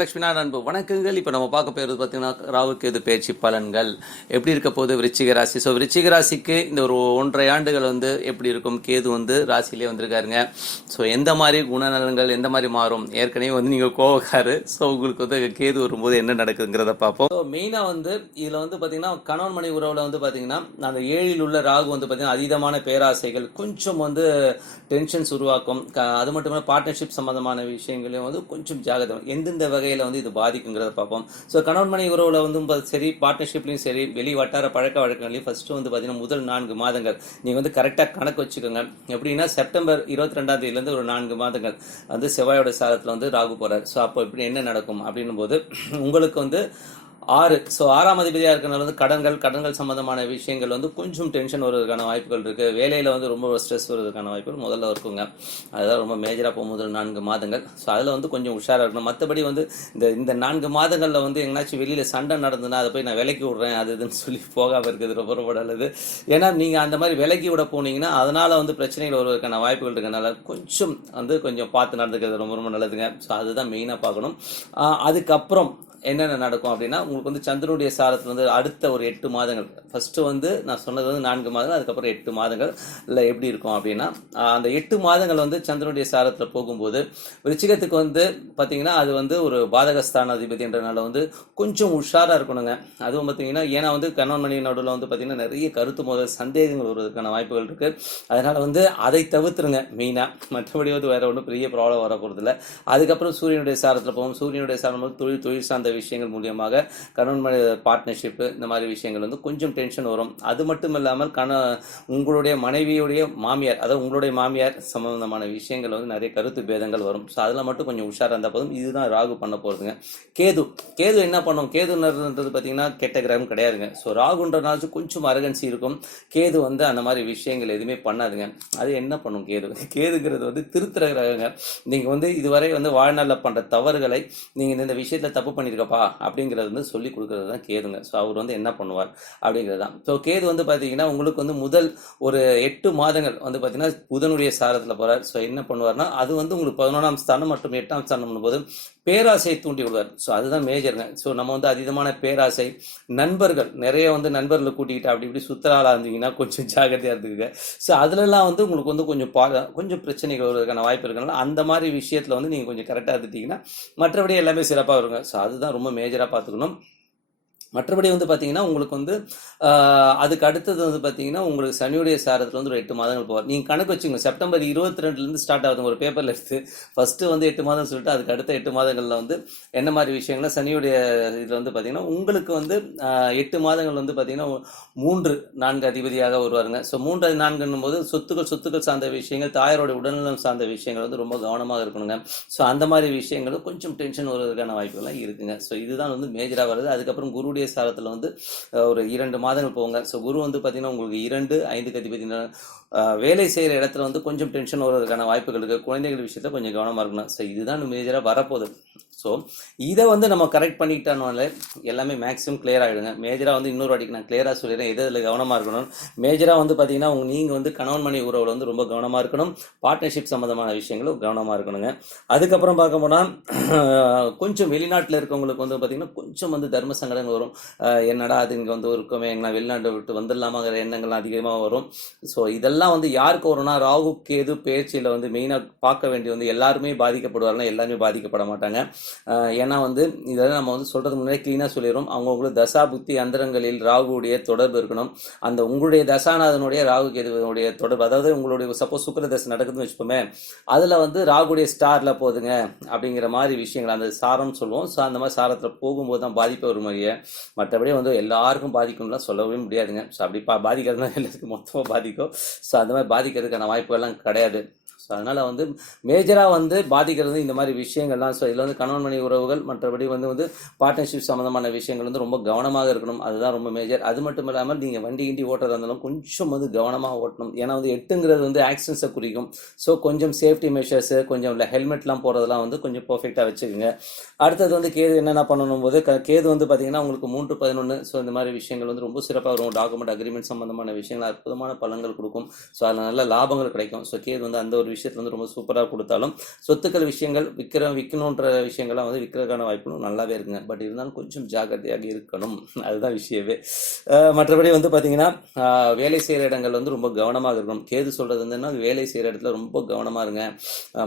லட்சுமினா அன்பு வணக்கங்கள். இப்போ நம்ம பார்க்க போகிறது பார்த்தீங்கன்னா ராகு கேது பயிற்சி பலன்கள் எப்படி இருக்க போது விருச்சிக ராசி. ஸோ விருச்சிக ராசிக்கு இந்த ஒரு 1.5 ஆண்டுகள் வந்து எப்படி இருக்கும். கேது வந்து ராசியிலே வந்திருக்காருங்க. ஸோ எந்த மாதிரி குணநலன்கள் எந்த மாதிரி மாறும். ஏற்கனவே வந்து நீங்கள் கோவக்காரு. ஸோ உங்களுக்கு வந்து கேது வரும்போது என்ன நடக்குதுங்கிறத பார்ப்போம். ஸோ மெயினாக வந்து இதில் வந்து பார்த்தீங்கன்னா கணவன் மனைவி உறவில் வந்து பார்த்தீங்கன்னா அந்த 7ல் உள்ள ராகு வந்து பார்த்தீங்கன்னா அதீதமான பேராசைகள் கொஞ்சம் வந்து டென்ஷன்ஸ் உருவாக்கும். அது மட்டும் இல்லாமல் பார்ட்னர்ஷிப் சம்பந்தமான விஷயங்களையும் வந்து கொஞ்சம் ஜாகிரதை எந்தெந்த வகையில் வந்து இது பாதிக்குங்கிறத பார்ப்போம். ஸோ கணவன் மனைவி உறவில் வந்து சரி, பார்ட்னர்ஷிப்லையும் சரி, வெளி வட்டார பழக்க வழக்கங்களையும் ஃபர்ஸ்ட் வந்து பார்த்தீங்கன்னா முதல் 4 மாதங்கள் நீங்கள் வந்து கரெக்டாக கணக்கு வச்சுக்கோங்க. எப்படின்னா செப்டம்பர் 22ஆம் தேதியிலேருந்து ஒரு 4 மாதங்கள் வந்து செவ்வாயோட சாரத்தில் வந்து ராகு போகிறார். ஸோ அப்போ இப்படி என்ன நடக்கும் அப்படின்னும் போது உங்களுக்கு வந்து 6. ஸோ 6ஆம் அதிபதியாக இருக்கிறனால வந்து கடன்கள் சம்பந்தமான விஷயங்கள் வந்து கொஞ்சம் டென்ஷன் வருவதற்கான வாய்ப்புகள் இருக்குது. வேலையில் வந்து ரொம்ப ஸ்ட்ரெஸ் வருவதற்கான வாய்ப்புகள் முதல்ல இருக்குங்க. அதுதான் ரொம்ப மேஜராக போகும் முதல் 4 மாதங்கள். ஸோ அதில் வந்து கொஞ்சம் உஷாராக இருக்கணும். மற்றபடி வந்து இந்த 4 மாதங்களில் வந்து எங்கேனாச்சும் வெளியில் சண்டை நடந்ததுன்னா அதை போய் நான் விலக்கி விட்றேன் அது இதுன்னு சொல்லி போகாமல் இருக்குது ரொம்ப ரொம்ப நல்லது. ஏன்னா நீங்கள் அந்த மாதிரி விலக்கி விட போனீங்கன்னா அதனால் வந்து பிரச்சனைகள் வருவதற்கான வாய்ப்புகள் இருக்கிறதுனால கொஞ்சம் பார்த்து நடந்துக்கிறது ரொம்ப ரொம்ப நல்லதுங்க. ஸோ அதுதான் மெயினாக பார்க்கணும். அதுக்கப்புறம் என்னென்ன நடக்கும் அப்படின்னா உங்களுக்கு வந்து சந்திரனுடைய சாரத்தில் வந்து அடுத்த ஒரு 8 மாதங்கள் ஃபர்ஸ்ட் வந்து நான் சொன்னது வந்து 4 மாதங்கள், அதுக்கப்புறம் 8 மாதங்கள் இல்லை எப்படி இருக்கும் அப்படின்னா அந்த 8 மாதங்கள் வந்து சந்திரனுடைய சாரத்தில் போகும்போது விருச்சிகத்துக்கு வந்து பார்த்தீங்கன்னா அது வந்து ஒரு பாதகஸ்தான அதிபதின்றனால வந்து கொஞ்சம் உஷாராக இருக்கணுங்க. அதுவும் பார்த்தீங்கன்னா ஏன்னா வந்து கணவன் மனைவி நடுவில் வந்து பார்த்தீங்கன்னா நிறைய கருத்து மோதல் சந்தேகங்கள் வருவதற்கான வாய்ப்புகள் இருக்குது. அதனால் வந்து அதை தவிர்த்துருங்க மெயினாக. மற்றபடி வந்து வேறு ஒன்றும் பெரிய ப்ராப்ளம் வரப்போகிறதில்ல. அதுக்கப்புறம் சூரியனுடைய சாரத்தில் போகும். சூரியனுடைய சாரம் வந்து தொழில் சார்ந்த விஷயங்கள் மூலியமாக கணவன் மனைவி பார்ட்னர்ஷிப் இந்த மாதிரி விஷயங்கள் வந்து கொஞ்சம் டென்ஷன் வரும். அது மட்டும் இல்லாமல் உங்களுடைய மனைவியுடைய மாமியார், அதாவது உங்களுடைய மாமியார் சம்பந்தமான விஷயங்கள் வந்து நிறைய கருத்து பேதங்கள் வரும். ஸோ அதில் மட்டும் கொஞ்சம் உஷாராக இருந்தால் போதும். இதுதான் ராகு பண்ண போகிறதுங்க. கேது என்ன பண்ணும். கேதுன்றது பார்த்தீங்கன்னா கெட்ட கிரகம் கிடையாதுங்க. ஸோ ராகுன்றனாச்சும் கொஞ்சம் அரகன்சி இருக்கும். கேது வந்து அந்த மாதிரி விஷயங்கள் எதுவுமே பண்ணாதுங்க. அது என்ன பண்ணும் கேதுங்கிறது வந்து திருத்துற கிரகங்க. நீங்கள் வந்து இதுவரை வந்து வாழ்நாளில் பண்ணுற தவறுகளை நீங்கள் இந்த விஷயத்தில் தப்பு பண்ணியிருக்க அப்படிங்கிறது வந்து சொல்லி கொடுக்கறது தான் கேதுங்க. ஸோ அவர் வந்து என்ன பண்ணுவார் அப்படிங்கிறது தான். ஸோ கேது வந்து பார்த்தீங்கன்னா உங்களுக்கு வந்து முதல் ஒரு 8 மாதங்கள் வந்து பார்த்தீங்கன்னா புதனுடைய சாரத்தில் போகிறார். ஸோ என்ன பண்ணுவார்னா அது வந்து உங்களுக்கு 11ஆம் ஸ்தானம் மற்றும் 8ஆம் ஸ்தானம் போது பேராசையை தூண்டி விடுவார். ஸோ அதுதான் மேஜருங்க. ஸோ நம்ம வந்து அதீதமான பேராசை, நிறைய வந்து நண்பர்களை கூட்டிக்கிட்டு அப்படி இப்படி சுத்தராளாக இருந்தீங்கன்னா கொஞ்சம் ஜாகிரதையாக இருந்துக்குங்க. ஸோ அதுலலாம் வந்து உங்களுக்கு வந்து கொஞ்சம் பிரச்சனைகள் வருவதற்கான வாய்ப்பு இருக்கனால அந்த மாதிரி விஷயத்தில் வந்து நீங்கள் கொஞ்சம் கரெக்டாக இருந்துட்டீங்கன்னா மற்றபடி எல்லாமே சிறப்பாக வருங்க. ஸோ அதுதான் ரொம்ப மேஜராக பார்த்துக்கணும். மற்றபடி வந்து பார்த்தீங்கன்னா உங்களுக்கு வந்து அதுக்கு அடுத்தது வந்து பார்த்தீங்கன்னா உங்களுக்கு சனியுடைய சாரத்தில் வந்து ஒரு 8 மாதங்கள் போவார். நீங்கள் கணக்கு வச்சுங்க. செப்டம்பர் 22 ஸ்டார்ட் ஆகுது ஒரு பேப்பரில் எடுத்து ஃபஸ்ட்டு வந்து 8 மாதம் சொல்லிட்டு அதுக்கு அடுத்த 8 மாதங்களில் வந்து என்ன மாதிரி விஷயங்கள்னா சனியுடைய இதில் வந்து பார்த்தீங்கன்னா உங்களுக்கு வந்து 8 மாதங்கள் வந்து பார்த்தீங்கன்னா 3, 4 அதிபதியாக வருவாருங்க. ஸோ 3, 4 போது சொத்துக்கள் சார்ந்த விஷயங்கள், தாயாரோட உடல்நலம் சார்ந்த விஷயங்கள் வந்து ரொம்ப கவனமாக இருக்கணுங்க. ஸோ அந்த மாதிரி விஷயங்களும் கொஞ்சம் டென்ஷன் வருவதற்கான வாய்ப்புகள்லாம் இருக்குங்க. ஸோ இதுதான் வந்து மேஜராக வருது. அதுக்கப்புறம் குருடைய சாரத்தில் வந்து ஒரு 2 மாதங்கள் போங்க. ஸோ குரு வந்து பார்த்தீங்கன்னா உங்களுக்கு 2, 5 அதிபதி வேலை செய்கிற இடத்துல வந்து கொஞ்சம் டென்ஷன் வருவதற்கான வாய்ப்புகள் இருக்குது. குழந்தைகள் விஷயத்தில் கொஞ்சம் கவனமாக இருக்கணும். ஸோ இதுதான் மேஜராக வரப்போகுது. ஸோ இதை வந்து நம்ம கரெக்ட் பண்ணிக்கிட்டானால எல்லாமே மேக்ஸிமம் கிளியர் ஆகிடுங்க. மேஜராக வந்து இன்னொரு வாட்டிக்கு நான் கிளியராக சொல்லிடுறேன் இதில் கவனமாக இருக்கணும். மேஜராக வந்து பார்த்தீங்கன்னா நீங்கள் வந்து கணவன் மனைவி உறவில் வந்து ரொம்ப கவனமாக இருக்கணும். பார்ட்னர்ஷிப் சம்மந்தமான விஷயங்களும் கவனமாக இருக்கணுங்க. அதுக்கப்புறம் பார்க்க போனால் கொஞ்சம் வெளிநாட்டில் இருக்கவங்களுக்கு வந்து பார்த்தீங்கன்னா கொஞ்சம் வந்து தர்ம சங்கடங்கள் வரும். என்னடா அது இங்கே வந்து இருக்கோமே, எங்கன்னா வெளிநாட்டை விட்டு வந்துடலாமாங்கிற எண்ணங்கள்லாம் அதிகமாக வரும். ஸோ இதெல்லாம் வந்து யாருக்கு வரும்னா ராகு கேது பயிற்சியில் வந்து மெயினாக பார்க்க வேண்டிய வந்து எல்லாருமே பாதிக்கப்படுவார்கள், எல்லாருமே பாதிக்கப்பட மாட்டாங்க. ஏன்னா வந்து இதெல்லாம் நம்ம வந்து சொல்கிறதுக்கு முன்னாடி க்ளீனாக சொல்லிடுறோம். அவங்களுக்கு தசா புத்தி அந்தரங்களில் ராகுடைய தொடர்பு இருக்கணும். அந்த உங்களுடைய தசாநாதனுடைய ராகு கேதுவனுடைய தொடர்பு, அதாவது உங்களுடைய சப்போஸ் சுக்கிர தசை நடக்குதுன்னு வச்சுப்போமே, அதில் வந்து ராகுடைய ஸ்டாரில் போகுதுங்க அப்படிங்கிற மாதிரி விஷயங்கள் அந்த சாரம் சொல்லுவோம். ஸோ அந்த மாதிரி சாரத்தில் போகும்போது தான் பாதிப்பு வரும் மாதிரியே. மற்றபடி வந்து எல்லாருக்கும் பாதிக்கும்லாம் சொல்லவே முடியாதுங்க. ஸோ அப்படி பாதிக்கிறதுனா எல்லாத்துக்கும் மொத்தமாக பாதிக்கும். ஸோ அந்த மாதிரி பாதிக்கிறதுக்கான வாய்ப்புகள்லாம் கிடையாது. ஸோ அதனால் வந்து மேஜராக வந்து பாதிக்கிறது இந்த மாதிரி விஷயங்கள்லாம். ஸோ இதில் வந்து கணவன் மனைவி உறவுகள் மற்றபடி வந்து பார்ட்னர்ஷிப் சம்மந்தமான விஷயங்கள் வந்து ரொம்ப கவனமாக இருக்கணும். அதுதான் ரொம்ப மேஜர். அது மட்டும் இல்லாமல் நீங்கள் வண்டி ஓட்டுறதா இருந்தாலும் கொஞ்சம் வந்து கவனமாக ஓட்டணும். ஏன்னா வந்து 8ங்கிறது வந்து ஆக்சிடென்ட்ஸை குறிக்கும். ஸோ கொஞ்சம் சேஃப்டி மெஷர்ஸு, கொஞ்சம் இல்லை ஹெல்மெட்லாம் போடுறதெல்லாம் வந்து கொஞ்சம் பர்ஃபெக்டாக வச்சுக்கோங்க. அடுத்தது வந்து கேது என்னென்ன பண்ணணும் போது கேது வந்து பார்த்தீங்கன்னா உங்களுக்கு உங்களுக்கு 3-11 ஸோ இந்த மாதிரி விஷயங்கள் வந்து ரொம்ப சிறப்பாக வரும். டாக்குமெண்ட் அக்ரிமெண்ட் சம்பந்தமான விஷயங்கள் அற்புதமான பலன்கள் கொடுக்கும். ஸோ அதில் நல்ல லாபங்கள் கிடைக்கும். ஸோ கேது வந்து அந்த ஒரு விஷயத்தில் வந்து ரொம்ப சூப்பராக கொடுத்தாலும் சொத்துக்கள் விஷயங்கள் விற்கணுன்ற விஷயங்கள்லாம் வந்து விற்கிறதுக்கான வாய்ப்புகளும் நல்லாவே இருக்குங்க. பட் இருந்தாலும் கொஞ்சம் ஜாக்கிரதையாக இருக்கணும், அதுதான் விஷயமே. மற்றபடி வந்து பார்த்தீங்கன்னா வேலை செய்கிற இடங்கள் வந்து ரொம்ப கவனமாக இருக்கணும். கேது சொல்கிறது வந்து வேலை செய்கிற இடத்துல ரொம்ப கவனமாக இருங்க.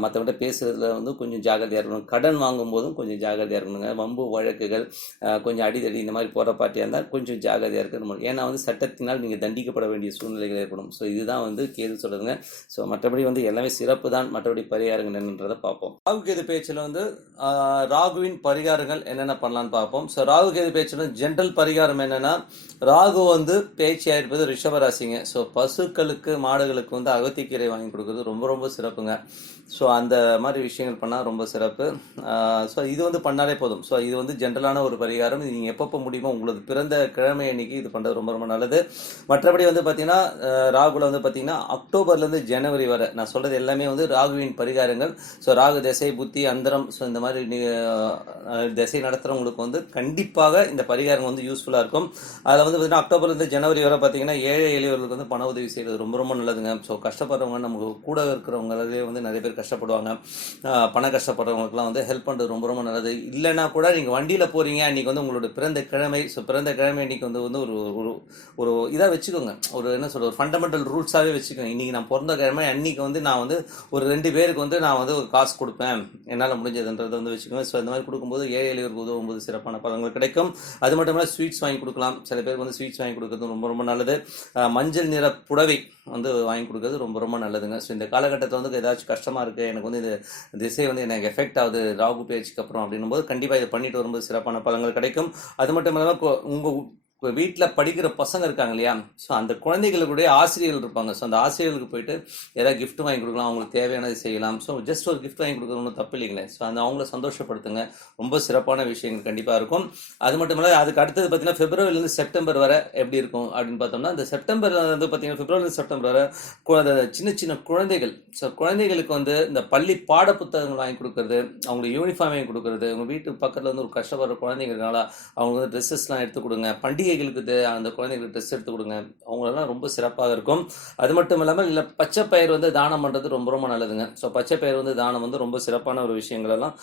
மற்றவங்கிட்ட பேசுகிறதுல வந்து கொஞ்சம் ஜாக்கிரதையாக இருக்கணும். கடன் வாங்கும்போதும் கொஞ்சம் ஜாக்கிரதையாக இருக்கணுங்க. வம்பு வழக்குகள் கொஞ்சம் அடிதடி இந்த மாதிரி போகிற பார்ட்டியாக இருந்தால் கொஞ்சம் ஜாக்கிரதையாக இருக்கணும். ஏன்னா வந்து சட்டத்தினால் நீங்கள் தண்டிக்கப்பட வேண்டிய சூழ்நிலைகள் ஏற்படும். ஸோ இதுதான் வந்து கேது சொல்கிறதுங்க. ஸோ மற்றபடி வந்து எல்லாமே சிறப்பு தான். மற்றபடி பரிகாரங்கள் என்னன்றதை பார்ப்போம். ராகு கேது பேச்சில் வந்து ராகுவின் பரிகாரங்கள் என்னென்ன பண்ணலான்னு பார்ப்போம். ஸோ ராகு கேது பேச்சில் ஜென்ரல் பரிகாரம் என்னென்னா, ராகு வந்து பேச்சியாக இருப்பது ரிஷபராசிங்க. ஸோ பசுக்களுக்கு மாடுகளுக்கு வந்து அகத்திக்கீரை வாங்கி கொடுக்குறது ரொம்ப ரொம்ப சிறப்புங்க. ஸோ அந்த மாதிரி விஷயங்கள் பண்ணால் ரொம்ப சிறப்பு. ஸோ இது வந்து பண்ணாலே போதும். ஸோ இது வந்து ஜென்ரலான ஒரு பரிகாரம். இது நீங்கள் எப்பப்போ முடியுமோ உங்களுக்கு பிறந்த கிழமை அன்னைக்கு இது பண்ணுறது ரொம்ப ரொம்ப நல்லது. மற்றபடி வந்து பார்த்தீங்கன்னா ராகுல வந்து பார்த்தீங்கன்னா அக்டோபர்லேருந்து ஜனவரி வரை நான் சொல்கிறது எல்லாமே வந்து ராகுவின் பரிகாரங்கள். ஸோ ராகு திசை புத்தி அந்தரம் ஸோ இந்த மாதிரி திசை நடத்துகிறவங்களுக்கு வந்து கண்டிப்பாக இந்த பரிகாரம் வந்து யூஸ்ஃபுல்லாக இருக்கும். அதில் வந்து பார்த்தீங்கன்னா அக்டோபர்லேருந்து ஜனவரி வரை பார்த்தீங்கன்னா ஏழை எளியவர்களுக்கு வந்து பண உதவி செய்கிறது ரொம்ப ரொம்ப நல்லதுங்க. ஸோ கஷ்டப்படுறவங்க நமக்கு கூட இருக்கிறவங்களே வந்து நிறைய பேர் கஷ்டப்படுவாங்க. பண கஷ்டப்படுறவங்களுக்குலாம் வந்து ஹெல்ப் பண்ணுறது ரொம்ப ரொம்ப நல்லது. இல்லைன்னா கூட நீங்கள் வண்டியில் போகிறீங்க, அன்றைக்கி வந்து உங்களோட பிறந்த கிழமை. ஸோ பிறந்த கிழமை அன்றைக்கி வந்து ஒரு ஒரு ஒரு இதாக வச்சுக்கோங்க. ஒரு என்ன சொல்கிறது, ஒரு ஃபண்டமெண்டல் ரூல்ஸாகவே வச்சுக்கோங்க. இன்றைக்கி நான் பிறந்த கிழமை அன்றைக்கி வந்து நான் வந்து ஒரு 2 பேருக்கு வந்து நான் வந்து ஒரு காசு கொடுப்பேன், என்னால் முடிஞ்சதுன்றதை வந்து வச்சுக்கோங்க. ஸோ இந்த மாதிரி கொடுக்கும்போது ஏழை எளியவருக்கு உதவும்போது சிறப்பான பலன்கள் கிடைக்கும். அது மட்டும் இல்லாமல் ஸ்வீட்ஸ் வாங்கி கொடுக்கலாம். சில பேருக்கு வந்து ஸ்வீட்ஸ் வாங்கி கொடுக்குறது ரொம்ப ரொம்ப நல்லது. மஞ்சள் நிற புடவை வந்து வாங்கி கொடுக்குறது ரொம்ப ரொம்ப நல்லதுங்க. ஸோ இந்த காலகட்டத்தில் வந்து ஏதாச்சும் கஷ்டமாக இருக்குது, எனக்கு வந்து இந்த திசை வந்து எனக்கு எஃபெக்ட் ஆகுது ராகு பேச்சுக்கு அப்புறம் அப்படின்னும் போது கண்டிப்பாக இதை பண்ணிட்டு வரும்போது சிறப்பான பலன்கள் கிடைக்கும். அது மட்டும் இல்லாமல் உங்கள் இப்போ வீட்டில் படிக்கிற பசங்க இருக்காங்க இல்லையா, ஸோ அந்த குழந்தைகளுடைய ஆசிரியர்கள் இருப்பாங்க. ஸோ அந்த ஆசிரியர்களுக்கு போயிட்டு ஏதாவது கிஃப்ட் வாங்கி கொடுக்கலாம், அவங்களுக்கு தேவையானது செய்யலாம். ஸோ ஜஸ்ட் ஒரு கிஃப்ட் வாங்கி கொடுக்குறது ஒன்றும் தப்பு இல்லைங்களே. ஸோ அந்த அவங்கள சந்தோஷப்படுத்துங்க, ரொம்ப சிறப்பான விஷயங்கள் கண்டிப்பாக இருக்கும். அது மட்டும் இல்லாமல் அதுக்கு அடுத்தது பார்த்தீங்கன்னா பிப்ரவரிலேருந்து செப்டம்பர் வரை எப்படி இருக்கும் அப்படின்னு பார்த்தோம்னா, இந்த செப்டம்பர் வந்து பார்த்தீங்கன்னா பிப்ரவரிலேருந்து செப்டம்பர் வரை சின்ன சின்ன குழந்தைகள், ஸோ குழந்தைகளுக்கு வந்து இந்த பள்ளி பாட புத்தகங்கள் வாங்கி கொடுக்குறது, அவங்களுக்கு யூனிஃபார்ம் வாங்கி கொடுக்குறது, அவங்க வீட்டு பக்கத்தில் வந்து ஒரு கஷ்டப்படுற குழந்தைங்கனால அவங்க வந்து ட்ரெஸ்ஸஸ்லாம் எடுத்து கொடுங்க, பண்டிகைகளுக்கு அந்த குழந்தைங்களுக்கு ட்ரெஸ் எடுத்து கொடுங்க, அவங்களெல்லாம் ரொம்ப சிறப்பாக இருக்கும். அது மட்டும் இல்லாமல் இல்லை பச்சை பயிர் வந்து தானம் பண்ணுறது ரொம்ப ரொம்ப நல்லதுங்க. ஸோ பச்சை பயிர் வந்து தானம் வந்து ரொம்ப சிறப்பான ஒரு விஷயங்களெல்லாம்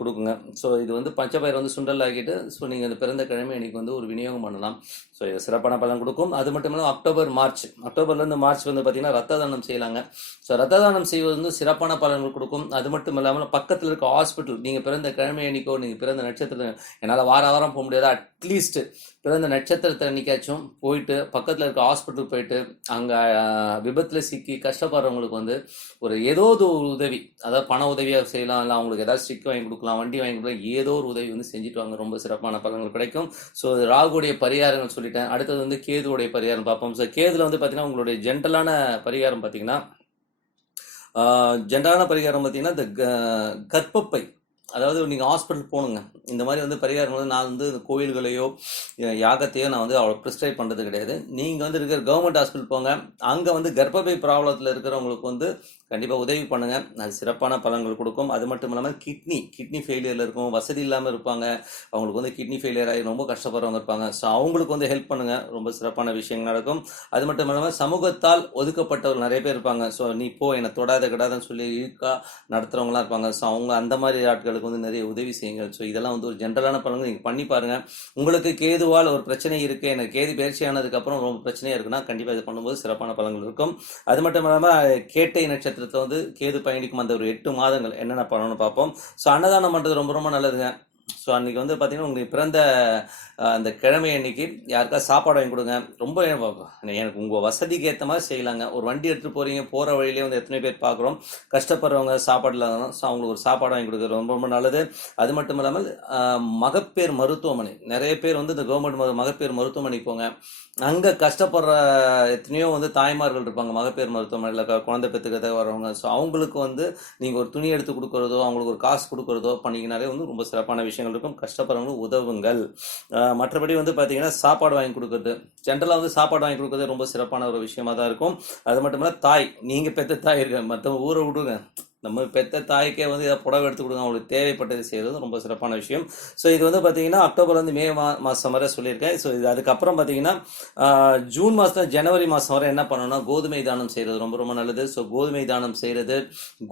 கொடுக்குங்க. ஸோ இது வந்து பச்சை பயிர் வந்து சுண்டல் ஆக்கிட்டு ஸோ நீங்கள் அந்த பிறந்த கிழமை அன்றைக்கி வந்து ஒரு விநியோகம் பண்ணலாம். ஸோ இது சிறப்பான பலன் கொடுக்கும். அது மட்டும் இல்லாமல் அக்டோபர்லேருந்து மார்ச் வந்து பார்த்தீங்கன்னா ரத்த தானம் செய்யலாங்க. ஸோ ரத்த தானம் செய்வது வந்து சிறப்பான பலன்கள் கொடுக்கும். அது மட்டும் இல்லாமல் பக்கத்தில் இருக்க ஹாஸ்பிட்டல், நீங்கள் பிறந்த கிழமை அன்றைக்கோ நீங்கள் பிறந்த நட்சத்திரம், என்னால் வாரம் போக முடியாது, அட்லீஸ்ட் பிறந்த நட்சத்திரத்தை அன்றைக்காச்சும் போயிட்டு பக்கத்தில் இருக்க ஹாஸ்பிட்டலுக்கு போயிட்டு அங்கே விபத்தில் சிக்கி கஷ்டப்படுறவங்களுக்கு வந்து ஒரு ஏதோ ஒரு உதவி, அதாவது பண உதவியாக செய்யலாம், இல்லை அவங்களுக்கு ஏதாவது ஸ்டிக் வாங்கி கொடுக்கலாம், வண்டி வாங்கி கொடுக்கலாம், ஏதோ ஒரு உதவி வந்து செஞ்சுட்டு வாங்க, ரொம்ப சிறப்பான பலன்கள் கிடைக்கும். ஸோ ராகுடைய பரிகாரங்கள் சொல்லிட்டேன். அடுத்தது வந்து கேதுவுடைய பரிகாரம் பார்ப்போம். ஸோ கேதுல வந்து பார்த்தீங்கன்னா உங்களுடைய ஜென்ரலான பரிகாரம் பார்த்தீங்கன்னா இந்த கர்ப்பப்பை, அதாவது நீங்கள் ஹாஸ்பிட்டல் போகணுங்க. இந்த மாதிரி வந்து பரிகாரம் வந்து நான் வந்து கோயில்களையோ யாகத்தையோ நான் வந்து அவ்வளோ ப்ரிஸ்கிரைப் பண்ணுறது கிடையாது. நீங்கள் வந்து இருக்கிற கவர்மெண்ட் ஹாஸ்பிட்டல் போங்க, அங்கே வந்து கர்ப்பப்பை ப்ராப்ளத்தில் இருக்கிறவங்களுக்கு வந்து கண்டிப்பாக உதவி பண்ணுங்கள், அது சிறப்பான பலன்கள் கொடுக்கும். அது மட்டும் இல்லாமல் கிட்னி ஃபெயிலியரில் இருக்கும், வசதி இல்லாமல் இருப்பாங்க, அவங்களுக்கு வந்து கிட்னி ஃபெயிலியர் ஆகி ரொம்ப கஷ்டப்படுறவங்க இருப்பாங்க. ஸோ அவங்களுக்கு வந்து ஹெல்ப் பண்ணுங்கள், ரொம்ப சிறப்பான விஷயங்கள் நடக்கும். அது மட்டும் இல்லாமல் சமூகத்தால் ஒதுக்கப்பட்டவர்கள் நிறைய பேர் இருப்பாங்க. ஸோ நீ போ, என்னை தொடாதன்னு சொல்லி இழுக்கா நடத்துகிறவங்களாம் இருப்பாங்க. ஸோ அவங்க அந்த மாதிரி ஆட்களுக்கு வந்து நிறைய உதவி செய்யுங்க. ஸோ இதெல்லாம் வந்து ஒரு ஜென்ரலான பலன்கள் நீங்கள் பண்ணி பாருங்கள். உங்களுக்கு கேதுவால் ஒரு பிரச்சனை இருக்குது, எனக்கு கேது பயிற்சி ஆனதுக்கப்புறம் ரொம்ப பிரச்சனையாக இருக்குன்னா கண்டிப்பாக இது பண்ணும்போது சிறப்பான பலன்கள் இருக்கும். அது மட்டும் இல்லாமல் கேட்டை நட்சத்திரத்தை வந்து கேது பயணிக்கும் அந்த ஒரு 8 மாதங்கள் என்னென்ன பண்ணணும்னு பார்ப்போம். ஸோ அன்னதானம் பண்ணுறது ரொம்ப ரொம்ப நல்லதுங்க. ஸோ அன்றைக்கி வந்து பார்த்தீங்கன்னா உங்களுக்கு பிறந்த அந்த கிழமை அன்னைக்கு யாருக்காவது சாப்பாடு வாங்கி கொடுங்க. ரொம்ப எனக்கு உங்கள் வசதிக்கு ஏற்ற மாதிரி செய்யலாங்க. ஒரு வண்டி எடுத்துகிட்டு போகிறீங்க, போகிற வழியிலே வந்து எத்தனை பேர் பார்க்குறோம் கஷ்டப்படுறவங்க சாப்பாடு இல்லாதவங்க. ஸோ அவங்களுக்கு ஒரு சாப்பாடு வாங்கி கொடுக்குறது ரொம்ப ரொம்ப நல்லது. அது மட்டும் இல்லாமல் மகப்பேறு மருத்துவமனை, நிறைய பேர் வந்து இந்த கவர்மெண்ட் மகப்பேறு மருத்துவமனைக்கு போங்க. அங்கே கஷ்டப்படுற எத்தனையோ வந்து தாய்மார்கள் இருப்பாங்க மகப்பேறு மருத்துவமனையில் குழந்தை பெற்றுக்கிறத வரவங்க. ஸோ அவங்களுக்கு வந்து நீங்கள் ஒரு துணி எடுத்து கொடுக்குறதோ அவங்களுக்கு ஒரு காசு கொடுக்குறதோ பண்ணிங்கனாலே வந்து ரொம்ப சிறப்பான விஷயங்கள் இருக்கும். கஷ்டப்படுறவங்களுக்கு உதவுங்கள். மற்றபடி வந்து பார்த்தீங்கன்னா சாப்பாடு வாங்கி கொடுக்குறது, ஜென்ரலாக வந்து சாப்பாடு வாங்கி கொடுக்குறது ரொம்ப சிறப்பான ஒரு விஷயமா தான் இருக்கும். அது மட்டும் இல்லை தாய், நீங்கள் பெற்ற தாய் இருக்க, மற்ற ஊரை விடுங்க, நம்ம பெத்த தாய்க்கே வந்து இதை புடவை எடுத்து கொடுங்க, அவங்களுக்கு தேவைப்பட்டதை செய்கிறது ரொம்ப சிறப்பான விஷயம். ஸோ இது வந்து பார்த்தீங்கன்னா அக்டோபர்லேருந்து மே மாதம் வரை சொல்லியிருக்கேன். ஸோ இது அதுக்கப்புறம் பார்த்தீங்கன்னா ஜூன் மாதம் ஜனவரி மாதம் வரை என்ன பண்ணணும்னா கோதுமை தானம் செய்கிறது ரொம்ப ரொம்ப நல்லது. ஸோ கோதுமை தானம் செய்கிறது,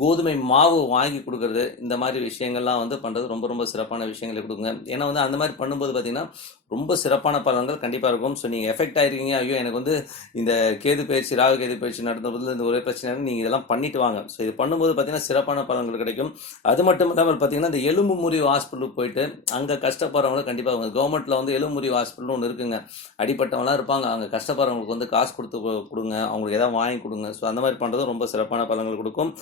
கோதுமை மாவு வாங்கி கொடுக்கறது, இந்த மாதிரி விஷயங்கள்லாம் வந்து பண்ணுறது ரொம்ப ரொம்ப சிறப்பான விஷயங்களை கொடுங்க. ஏன்னா வந்து அந்த மாதிரி பண்ணும்போது பார்த்தீங்கன்னா ரொம்ப சிறப்பான பலன்கள் கண்டிப்பாக இருக்கும். ஸோ நீங்கள் எஃபெக்ட் ஆயிருக்கீங்க, ஐயோ எனக்கு வந்து இந்த கேது பயிற்சி ராகு கேது பயிற்சி நடந்தபோது இந்த ஒரே பிரச்சனை நீங்கள் இதெல்லாம் பண்ணிட்டு வாங்க. ஸோ இது பண்ணும்போது பார்த்தீங்கன்னா சிறப்பான பலன்கள் கிடைக்கும். அது மட்டும் இல்லாமல் பார்த்தீங்கன்னா இந்த எலும்பு முறிவு ஹாஸ்பிட்டலுக்கு போயிட்டு அங்கே கஷ்டப்படுறவங்க கண்டிப்பாக கவர்மெண்ட்டில் வந்து எலும்பு முறிவு ஹாஸ்பிட்டல் ஒன்று இருக்குங்க. அடிப்பட்டவங்களாம் இருப்பாங்க, அங்கே கஷ்டப்படுறவங்களுக்கு வந்து காசு கொடுத்து கொடுங்க, அவங்களுக்கு எதாவது வாங்கி கொடுங்க. ஸோ அந்த மாதிரி பண்ணுறதும் ரொம்ப சிறப்பான பலன்கள் கொடுக்கும்.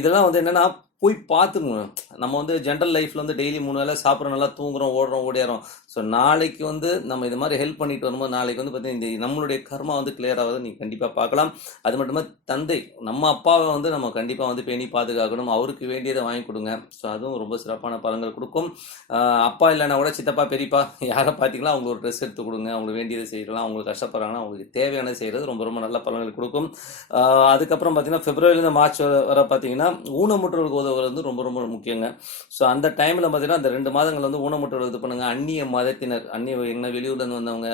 இதெல்லாம் வந்து என்னென்னா போய் பார்த்துங்க. நம்ம வந்து ஜென்ரல் லைஃப்பில் வந்து டெய்லி 3 வேளை சாப்பிட்றோம், நல்லா தூங்குறோம், ஓடியாரோம். ஸோ நாளைக்கு வந்து நம்ம இது மாதிரி ஹெல்ப் பண்ணிட்டு வரும்போது நாளைக்கு வந்து பார்த்தீங்கன்னா இந்த நம்மளுடைய கர்மா வந்து கிளியர் ஆகுது, நீங்கள் கண்டிப்பாக பார்க்கலாம். அது மட்டும் தந்தை நம்ம அப்பாவை வந்து நம்ம கண்டிப்பாக வந்து பேணி பாதுகாக்கணும், அவருக்கு வேண்டியதை வாங்கி கொடுங்க. ஸோ அதுவும் ரொம்ப சிறப்பான பலன்கள் கொடுக்கும். அப்பா இல்லைன்னா கூட சித்தப்பா பெரியப்பா யாரை பார்த்தீங்களா அவங்களுக்கு ஒரு ட்ரெஸ் எடுத்து கொடுங்க, அவங்களுக்கு வேண்டியதை செய்யலாம். அவங்களுக்கு கஷ்டப்படுறாங்கன்னா அவங்களுக்கு தேவையானது செய்கிறது ரொம்ப ரொம்ப நல்ல பலன்கள் கொடுக்கும். அதுக்கப்புறம் பார்த்தீங்கன்னா பிப்ரவரிலேருந்து மார்ச் வர பார்த்தீங்கன்னா ஊனமுற்றோருக்கு உதவுறது வந்து ரொம்ப ரொம்ப முக்கியங்க. ஸோ அந்த டைமில் பார்த்தீங்கன்னா அந்த 2 மாதங்கள் வந்து ஊனமுற்றோர் இது பண்ணுங்க. அந்நிய மதத்தினர், எங்கே வெளியூர்லேருந்து வந்தவங்க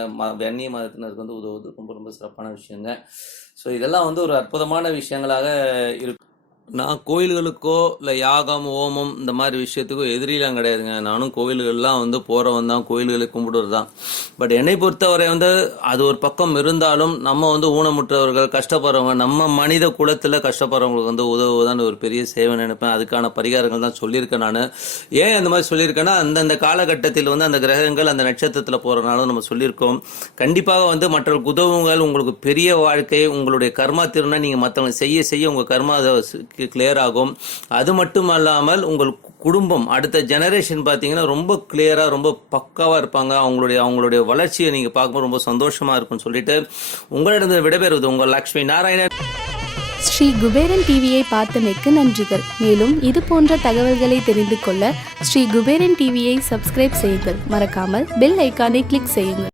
அந்நிய மதத்தினருக்கு வந்து உதவுவது ரொம்ப ரொம்ப சிறப்பான விஷயங்க. ஸோ இதெல்லாம் வந்து ஒரு அற்புதமான விஷயங்களாக இருக்கும். நான் கோயில்களுக்கோ இல்லை யாகம் ஹோமம் இந்த மாதிரி விஷயத்துக்கோ எதிரிலாம் கிடையாதுங்க. நானும் கோயில்கள்லாம் வந்து போகிறவன் தான், கோயில்களை கும்பிடுறது தான். பட் என்னை பொறுத்தவரை வந்து அது ஒரு பக்கம் இருந்தாலும் நம்ம வந்து ஊனமுற்றவர்கள் கஷ்டப்படுறவங்க, நம்ம மனித குலத்தில் கஷ்டப்படுறவங்களுக்கு வந்து உதவுவதான் ஒரு பெரிய சேவை நினைப்பேன். அதுக்கான பரிகாரங்கள் தான் சொல்லியிருக்கேன் நான். ஏன் அந்த மாதிரி சொல்லியிருக்கேன்னா அந்தந்த காலகட்டத்தில் வந்து அந்த கிரகங்கள் அந்த நட்சத்திரத்தில் போகிறனாலும் நம்ம சொல்லியிருக்கோம். கண்டிப்பாக வந்து மற்றவர்களுக்கு உதவுங்கள். உங்களுக்கு பெரிய வாழ்க்கை, உங்களுடைய கர்மா திருநா நீங்கள் மற்றவங்க செய்ய செய்ய உங்கள் கர்மா கிளியர் ஆகும். அது மட்டும் அல்லாமல் உங்கள் குடும்பம் அடுத்த ஜெனரேஷன் பார்த்தீங்கன்னா ரொம்ப கிளியராக ரொம்ப பக்காவாக இருப்பாங்க. அவங்களுடைய வளர்ச்சியை நீங்கள் பார்க்கும்போது ரொம்ப சந்தோஷமாக இருக்கும்னு சொல்லிட்டு உங்களிடம் விடைபெறுவது உங்கள் லக்ஷ்மி நாராயணன். ஸ்ரீ குபேரன் டிவியை பார்த்தமைக்கு நன்றிகள். மேலும் இது போன்ற தகவல்களை தெரிந்து கொள்ள ஸ்ரீ குபேரன் டிவியை சப்ஸ்கிரைப் செய்யுங்கள். மறக்காமல் பெல் ஐக்கானை கிளிக் செய்யுங்கள்.